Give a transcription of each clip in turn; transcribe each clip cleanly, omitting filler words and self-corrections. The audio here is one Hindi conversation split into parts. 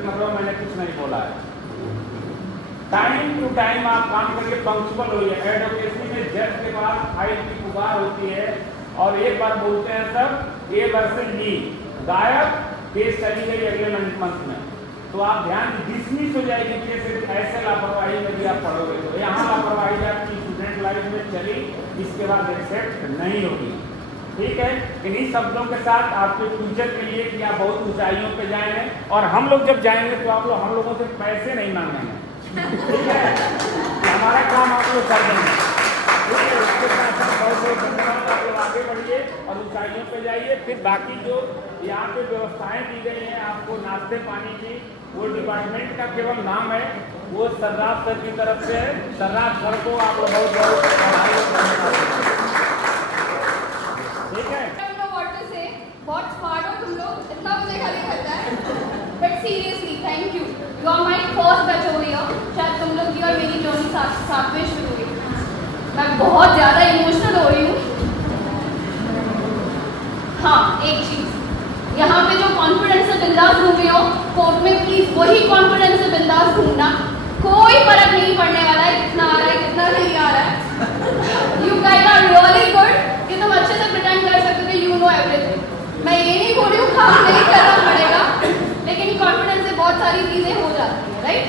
फिर मतलब मैंने कुछ नहीं बोला है। टाइम टू टाइम आप काम करिए, पंक्चुअल होइए। एडवोकेसी में जज के बाद फाइल की पुकार होती है और एक बार बोलते हैं सब ए वर्सेस डी, गायब, केस चली गई अगले मंथ में। तो आप ध्यान डिसमिस हो जाएगी केस। ऐसे लापरवाही में भी आप पढ़ोगे तो यहाँ लापरवाही आपकी स्टूडेंट लाइफ में चली, इसके बाद एक्सेप्ट नहीं होगी। ठीक है, इन्हीं शब्दों के साथ आपके फ्यूचर के लिए कि आप बहुत ऊंचाइयों पे जाएंगे और हम लोग जब जाएंगे तो आप लोग हम लोगों से पैसे नहीं मांगेंगे। ठीक है, हमारा काम आप लोग कर देंगे। उसके साथ साथ बहुत बहुत धन्यवाद। आप लोग आगे बढ़िए और ऊंचाइयों पे जाइए। फिर बाकी जो यहाँ पे व्यवस्थाएं दी गई हैं आपको नाश्ते पानी की, वो डिपार्टमेंट का केवल नाम है, वो सर्राफ सर की तरफ से है। सर्राफ सर को आप लोग बहुत बहुत धन्यवाद। ठीक है, बहुत स्मार्ट हो तुम लोग, इतना मुझे खाली पता है, but seriously thank you. You are my first batch over here. शायद तुम लोग की और मेरी जर्नी साथ में शुरू हुई। मैं बहुत ज़्यादा इमोशनल हो रही हूँ। हाँ, एक चीज़, यहाँ पे जो कॉन्फिडेंस से बिंदास घूमे हो, कोर्ट में प्लीज वही कॉन्फिडेंस से बिंदास घूमना। कोई फर्क नहीं पड़ने वाला है कितना आ रहा है कितना नहीं आ रहा है। You guys are really good कि तुम अच्छे से प्रिटेंड कर सकते हो कि यू नो एवरीथिंग। मैं ये नहीं बोल रही हूँ काम नहीं करना पड़ेगा, लेकिन कॉन्फिडेंस से बहुत सारी चीजें हो जाती है, राइट।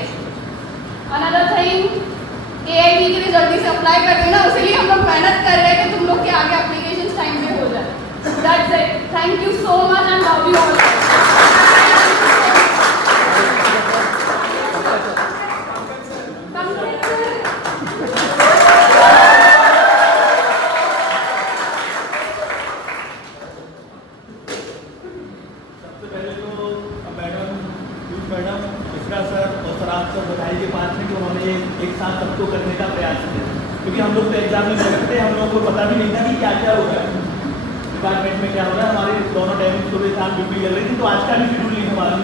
अनदर थिंग, AIT के लिए जल्दी से अप्लाई कर देना, उसीलिए हम लोग मेहनत कर रहे हैं कि तुम लोग के आगे एप्लीकेशन टाइम पे हो जाए। That's it, thank you so much and love you all. एक साथ सबको करने का प्रयास किया, क्योंकि हम लोग तो एग्जाम में बैठते, हम लोगों को पता भी नहीं था कि क्या क्या हो रहा है डिपार्टमेंट में, क्या हो रहा है। हमारे दोनों टाइमिंग सुबह शाम ड्यूटी चल रही थी, तो आज का भी शेड्यूल नहीं मालूम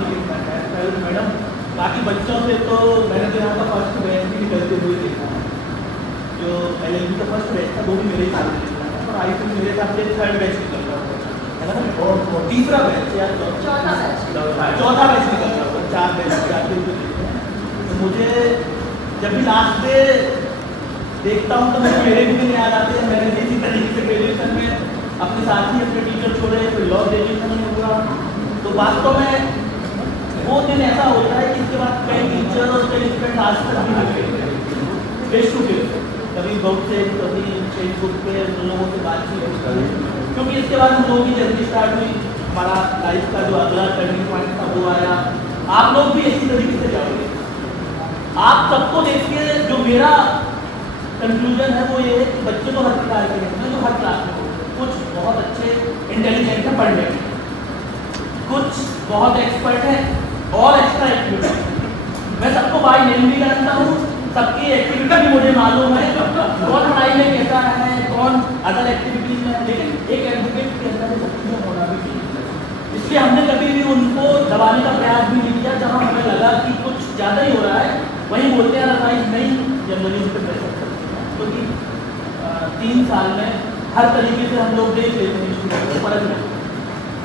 मैडम। बाकी बच्चों से तो मैंने तो यहाँ का फर्स्ट बैच भी निकलते हुए देखा, जो LLB का फर्स्ट बैच था वो भी मेरे साथ निकला था, और IC मेरे साथ से थर्ड बैच निकल रहा है ना, और तीसरा बैच या चौथा बैच निकल रहा था, 4 बैच जाते हुए। मुझे जब भी लास्ट डे देखता हूँ तो मुझे मेरे भी दिन याद आते हैं। मैंने इसी तरीके से ग्रेजुएशन में अपने साथी अपने टीचर छोड़े, फिर लॉ ग्रेजुएशन में हुआ, तो वास्तव में वो दिन ऐसा होता है कि इसके बाद कई टीचर और कई स्टूडेंट आज तक भी मिलते फेस टू फेस, कभी बहुत से कभी फेसबुक पे उन लोगों से बातचीत होती है, क्योंकि इसके बाद हम लोगों की जर्नी स्टार्ट हुई। हमारा लाइफ का जो अगला टर्निंग पॉइंट था वो आया। आप लोग भी इसी तरीके से जाओगे। आप सबको देखिए, जो मेरा कंक्लूजन है वो ये है कि बच्चे तो हर प्रकार के हैं, जो हर क्लास में हो, कुछ बहुत अच्छे इंटेलिजेंट हैं पढ़ने में, कुछ बहुत एक्सपर्ट हैं और एक्स्ट्रा एक्टिविटी। मैं सबको बाय नेम भी जानता हूँ, सबकी एक्टिविटी भी मुझे मालूम है, कौन पढ़ाई में कैसा है, कौन अदर एक्टिविटीज में है, लेकिन एक एडवोकेट के अंदर सब चीज़ें होना भी चाहिए। इसलिए हमने कभी भी उनको दबाने का प्रयास भी नहीं किया। जहाँ हमें लगा कि कुछ ज़्यादा ही हो रहा है वहीं बोलते हैं, अदरवाइज नहीं जनरली उन पर प्रेशर करते हैं, क्योंकि 3 साल में हर तरीके से हम लोग देख लेते हैं स्टूडेंट को फर्क नहीं।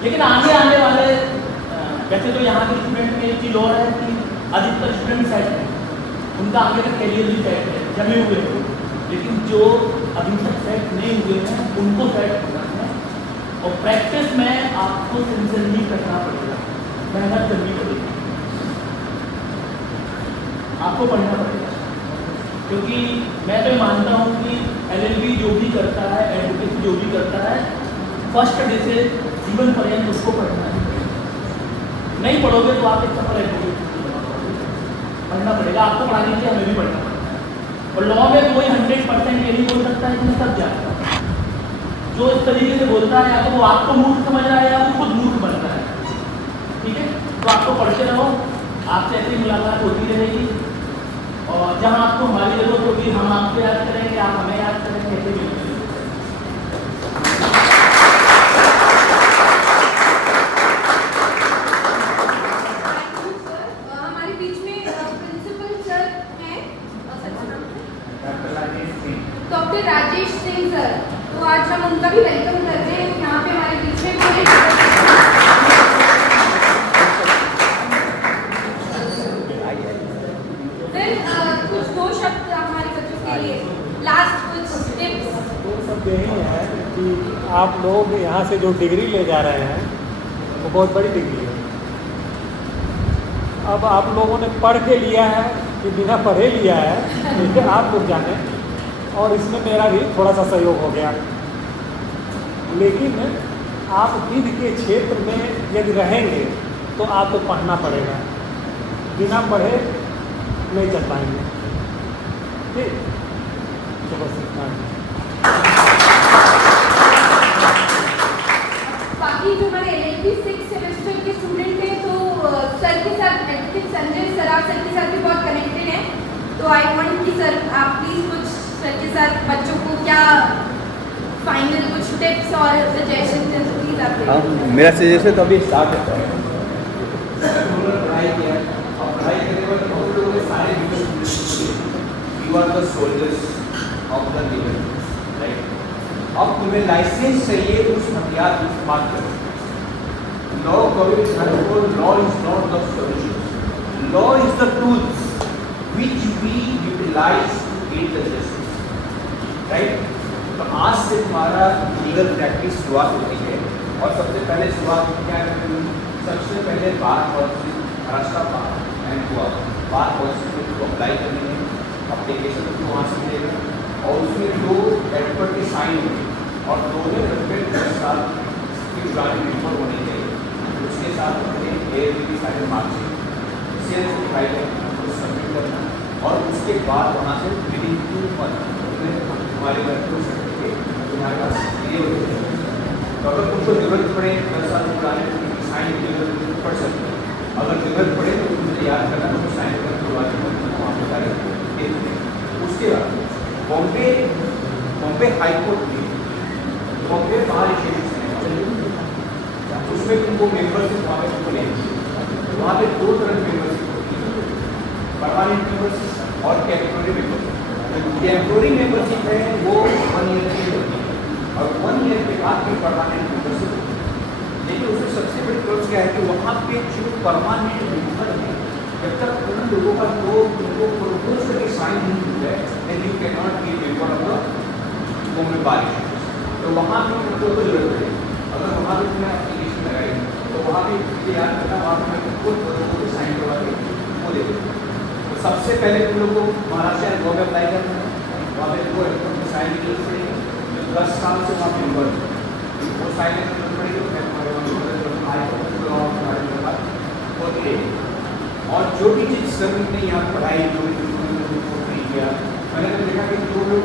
लेकिन आने वाले वैसे तो यहाँ के स्टूडेंट में एक चीज़ और है कि अधिकतर स्टूडेंट सेट है, उनका आगे का कैरियर भी सेट है, जमे हुए हैं, लेकिन जो अभी तक सेट नहीं हुए हैं उनको सेट करना है। और प्रैक्टिस में आपको सिंसियरली करना पड़ेगा, मेहनत करनी पड़ेगी, आपको पढ़ना पड़ेगा, क्योंकि मैं तो मानता हूँ कि LLB जो भी करता है, एडवोकेसी जो भी करता है, फर्स्ट डे से जीवन पर्यंत उसको पढ़ना है। नहीं पढ़ोगे तो आप एक सफल एडवोकेट पढ़ना पड़ेगा, आपको पढ़ाने के लिए हमें भी पढ़ना पड़ेगा। और लॉ में कोई 100% ये नहीं बोल सकता है कि मैं सब जानता हूँ। जो इस तरीके से बोलता है या तो वो आपको मूर्ख समझ रहा है या वो खुद मूर्ख बन रहा है। ठीक है, तो आपको पढ़ते रहो, आपसे ऐसी मुलाकात होती रहेगी, और जहाँ आपको हमारी जरूरत होगी हम आपको याद करेंगे, आप हमें याद करेंगे, ऐसे मिलते हैं। हमारे बीच में प्रिंसिपल सर हैं, डॉक्टर राजेश सिंह सर, तो आज हम उनका भी वेलकम करते हैं यहाँ पे हमारे बीच में। कि आप लोग यहाँ से जो डिग्री ले जा रहे हैं वो बहुत बड़ी डिग्री है। अब आप लोगों ने पढ़ के लिया है कि बिना पढ़े लिया है ये आप लोग जाने, और इसमें मेरा भी थोड़ा सा सहयोग हो गया। लेकिन आप विधि के क्षेत्र में यदि रहेंगे तो आपको पढ़ना पड़ेगा, बिना पढ़े नहीं चल पाएंगे। ठीक, तो बस इतना ही। बाकी जो हमारे LLB 6 सेमेस्टर के स्टूडेंट हैं तो सर के साथ एडवोकेट संजय सराफ सर के साथ भी बहुत कनेक्टेड हैं, तो आई वांट कि सर आप प्लीज़ कुछ सर के साथ बच्चों को क्या फाइनल कुछ टिप्स और सजेशन हैं तो प्लीज़ आप हाँ, मेरा सजेशन तो अभी स्टार्ट है। पढ़ाई किया और पढ़ाई करने के बाद बहुत लोगों ने सारे you are the soldiers of the legal, right. अब तुम्हें लाइसेंस चाहिए उस हथियार की बात करो। लॉ कभी को law is not the solution, law is the tools which we utilize to gain the justice, right? तो आज से तुम्हारा लीगल प्रैक्टिस शुरुआत होती है और सबसे पहले शुरुआत क्या है? सबसे पहले बार पॉलिसी महाराष्ट्र बार एंड हुआ बार पॉलिसी को अप्लाई करनी है, अप्लीकेशन तो वहाँ से मिलेगा और उसमें 2 एडवर्ट के साइन होंगे और दोनों एडवर्ट 10 साल की पुरानी रिपोर्ट होनी चाहिए। उसके साथ अपने ALB की सारी मार्कशीट सेल्फ दिखाई करना, सबमिट करना और उसके बाद वहाँ से विदिन 2 मंथ हमारे घर को सर्टिफिकेट तुम्हारे पास ये हो जाएगा। तो अगर तुमको जरूरत पड़े 10 साल पुराने साइन की पढ़ सकते हो, अगर जरूरत पड़े तो तुमसे याद करना तो साइन करके वहाँ पर सारे। उसके बाद बॉम्बे हाई कोर्ट में बॉम्बे बार उसमें तुमको मेंबरशिप वहाँ पे तुमको लेंगे। वहाँ पे 2 तरह की मेंबरशिप होती है, परमानेंट मेंबरशिप और टेम्पोररी मेंबरशिप। टेम्पोररी मेंबरशिप है वो 1 ईयर की होती है और 1 ईयर के बाद भी परमानेंट मेंबरशिप होती है। लेकिन उसमें सबसे बड़ी प्रॉब्लम क्या है कि वहाँ पे जो परमानेंट मेंबर है जब तक उन लोगों का उनको प्रपोज करके साइन नहीं हुआ है then you can not be member of the Bombay bar. तो वहाँ पे उनको जरूरत है, अगर वहाँ पे तुमने एप्लीकेशन लगाई तो वहाँ पे याद करना वहाँ पे खुद साइन करवा के वो दे देते। तो सबसे पहले तुम लोग को महाराष्ट्र गो में अप्लाई करना है, वहाँ पे वो एडवर्ट साइन की जरूरत पड़ेगी। जो 10 साल से वहाँ पे मेंबर वो साइन की जरूरत पड़ेगी होती है। और जो भी चीज़ सर ने यहाँ पढ़ाई जो भी किया मैंने तो देखा कि जो लोग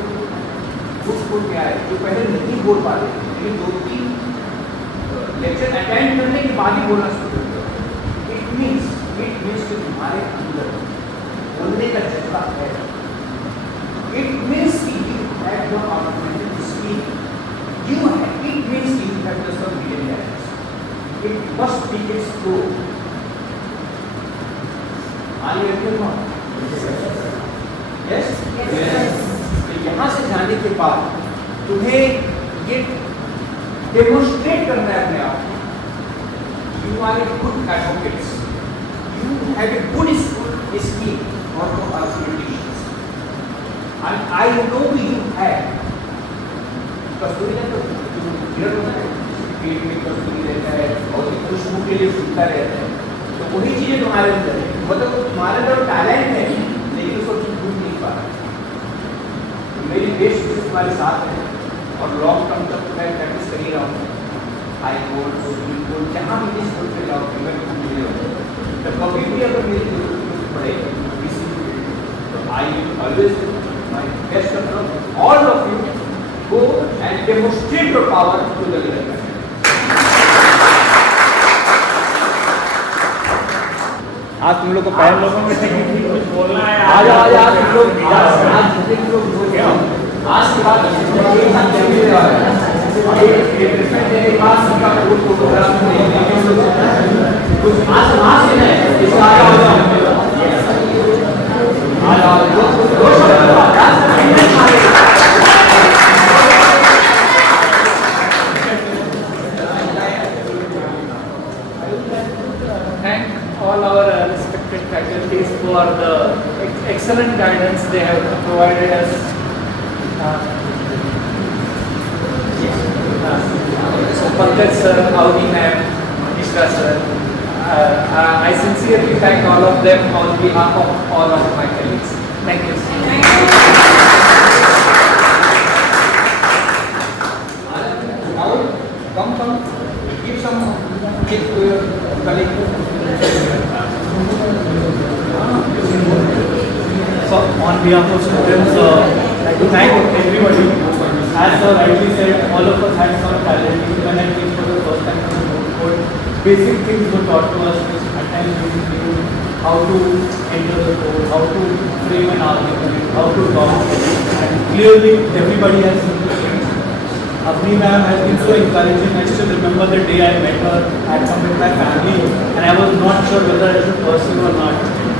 कुछ बोल के आए जो पहले नहीं बोल पाते लेकिन 2-3 लेक्चर अटेंड करने के बाद ही बोलना शुरू कर। इट मीन्स कि तुम्हारे अंदर बोलने का जज्बा है। इट मीन्स कि you have the opportunity to speak, it means कि you have the some realise it must be it's true. Are you agree? Yes. यहाँ से जाने के बाद तुम्हें ये डेमोन्स्ट्रेट करना है अपने आप को। You are a good advocates, you have a good skill और तो organisations and I know you have. Kasturi ने तो गिरट होता है पेट में कस्तूरी रहता है और खुशबू के लिए सुनता रहता है, तो वही चीज़ें तुम्हारे अंदर है। मतलब तुम्हारे अंदर टैलेंट है लेकिन उसको तुम ढूंढ नहीं पा रहे। मेरी बेस्ट विशेष तुम्हारे साथ है और लॉन्ग टर्म तक मैं प्रैक्टिस कर ही रहा हूँ। हाई कोर्ट सुप्रीम कोर्ट जहाँ भी जिस कोर्ट पे जाओ मैं मिले हो तो कभी भी अगर मेरी जरूरत पड़े तो I will always my best of all of you go and demonstrate your power to the leader. आज तुम लोग को पहले लोगों में से किसी को कुछ बोलना है आज तुम लोग आज जितने लोग बोल गया आज के बाद एक साथ चलने वाला है और एक ट्रीटमेंट देने के बाद सबका कोर्ट फोटोग्राफ कुछ आज वहाँ से नहीं इसका Thank all our respected faculties for the excellent guidance they have provided us. Pankaj sir, Audi ma'am, Mishra sir. I sincerely thank all of them on behalf of all of my colleagues. Thank you. Now, come, give some gift to your colleague. So on behalf of students, I'd like to thank everybody. As sir rightly said, all of us had some talent. Even when I came for the first time on the board, basic things were taught to us. At times we knew how to enter the code, how to frame an argument, how to talk. And clearly everybody has seen the change. Avni ma'am has been so encouraging. I still remember the day I met her. I had come with my family and I was not sure whether I should pursue or not.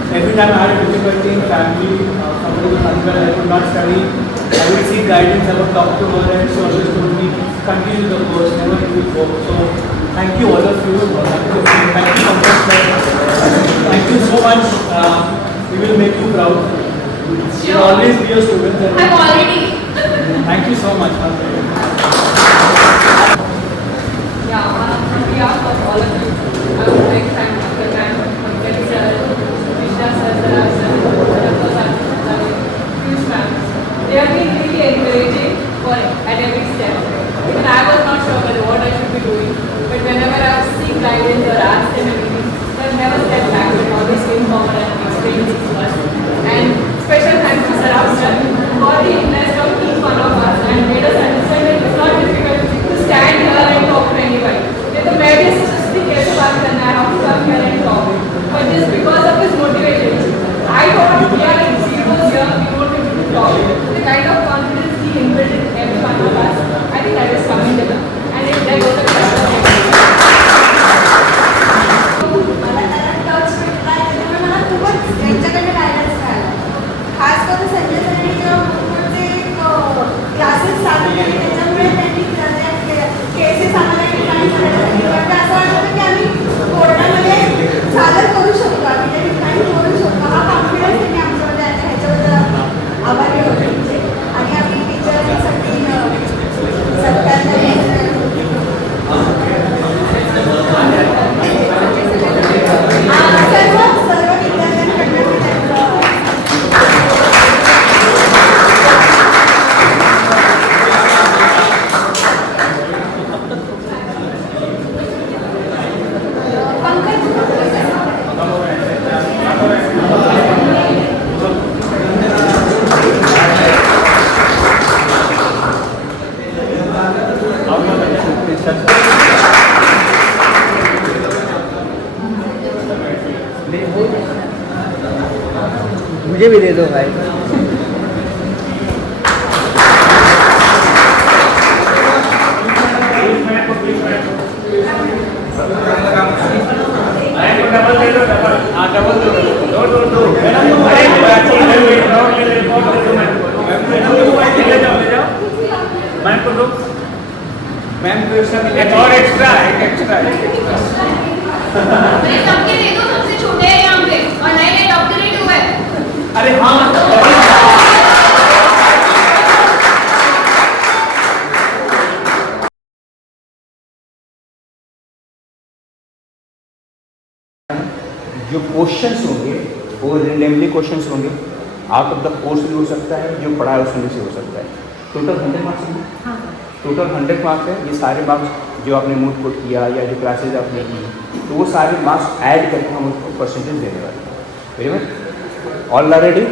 Every time I had a difficulty in family, somebody was unwell, I could not study, I would seek guidance, I would talk to her and she always told me, continue the course, never give it up. So thank you all of you. Thank you so much. Thank you so much. We will make you proud. You will always be a student. I'm already. Thank you so much. Yeah, on behalf of all of you, I would like to thank Pankaj sir, Mishra sir, Saraj sir, huge fans. They have been really encouraging at every step. Even I was not sure whether what I should be doing, but whenever I was seeking guidance or asked them anything, they have never stepped back. They always came forward and explained things to us. And special thanks to Saraj sir for the interest of each one of us and made us understand that it's not difficult to stand here and talk to anybody. The media system कैसे बात करना है, how to come here and talk. But just because of his motivation, I thought he was here, we won't be able to talk. The kind of confidence he inbuilt in every one of us, I think that is commendable. And it that was a question. मला त्याला टच भेटला त्याच्यामुळे मला खूपच त्यांच्याकडे गायडन्स मिळाला. खास करून संजय सरांनी जेव्हा पुढचे क्लासेस चालू केले त्याच्यामुळे त्यांनी केसेस आम्हाला ठिकाणी करायसाठी वाटतं असं वाटतं की आम्ही कोर्टामध्ये सादर करू शकतो, आम्ही त्या ठिकाणी बोलू शकतो. हा कॉन्फिडन्स त्यांनी आमच्यामध्ये आहे, ह्याच्याबद्दल आभारी होते. आणि आम्ही टीचरांसाठी सरकारला सर्व विद्यार्थ्यांकडनं मुझे भी दे दो भाई। डबल दे दो, डबल। हाँ, डबल दो। दो। अरे ले जाओ। मैम को दो। मैम को एक और एक्स्ट्रा। अरे सबके दे दो, सबसे छोटे हैं यहाँ पे और नए डॉक्टरेट हुए हैं। अरे हाँ जो क्वेश्चंस होंगे वो रेंडमली क्वेश्चंस होंगे, आउट ऑफ द कोर्स भी हो सकता है, जो पढ़ा है उसमें से हो सकता है। टोटल 100 मार्क्स होंगे। टोटल 100 मार्क्स है। ये सारे मार्क्स जो आपने मूड को किया या जो क्लासेज आपने की, तो वो सारे मार्क्स ऐड करके हम उसको परसेंटेज देने वाले हैं। Very much. All are ready?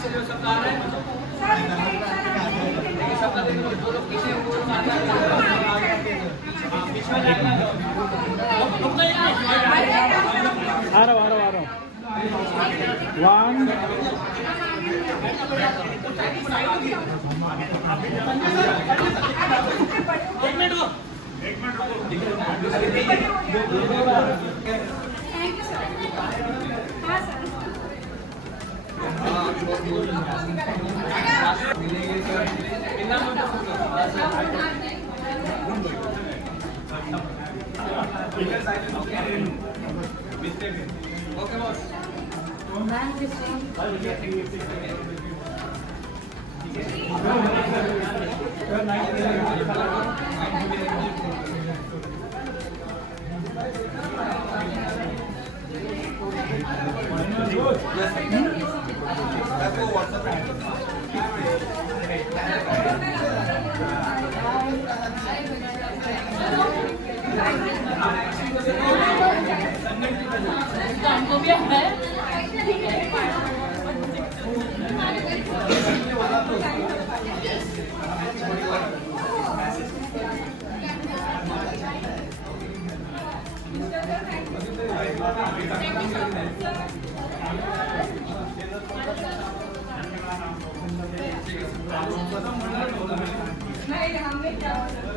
से जो सब आ रहे हैं लेकिन सबका देख लो, जो लोग पीछे हैं, वो लोग आगे बीच में जाएगा। आ रहा हूँ 1 थैंक यू सर। हाँ सर। Okay boss. हमको भी है। नहीं, हमें क्या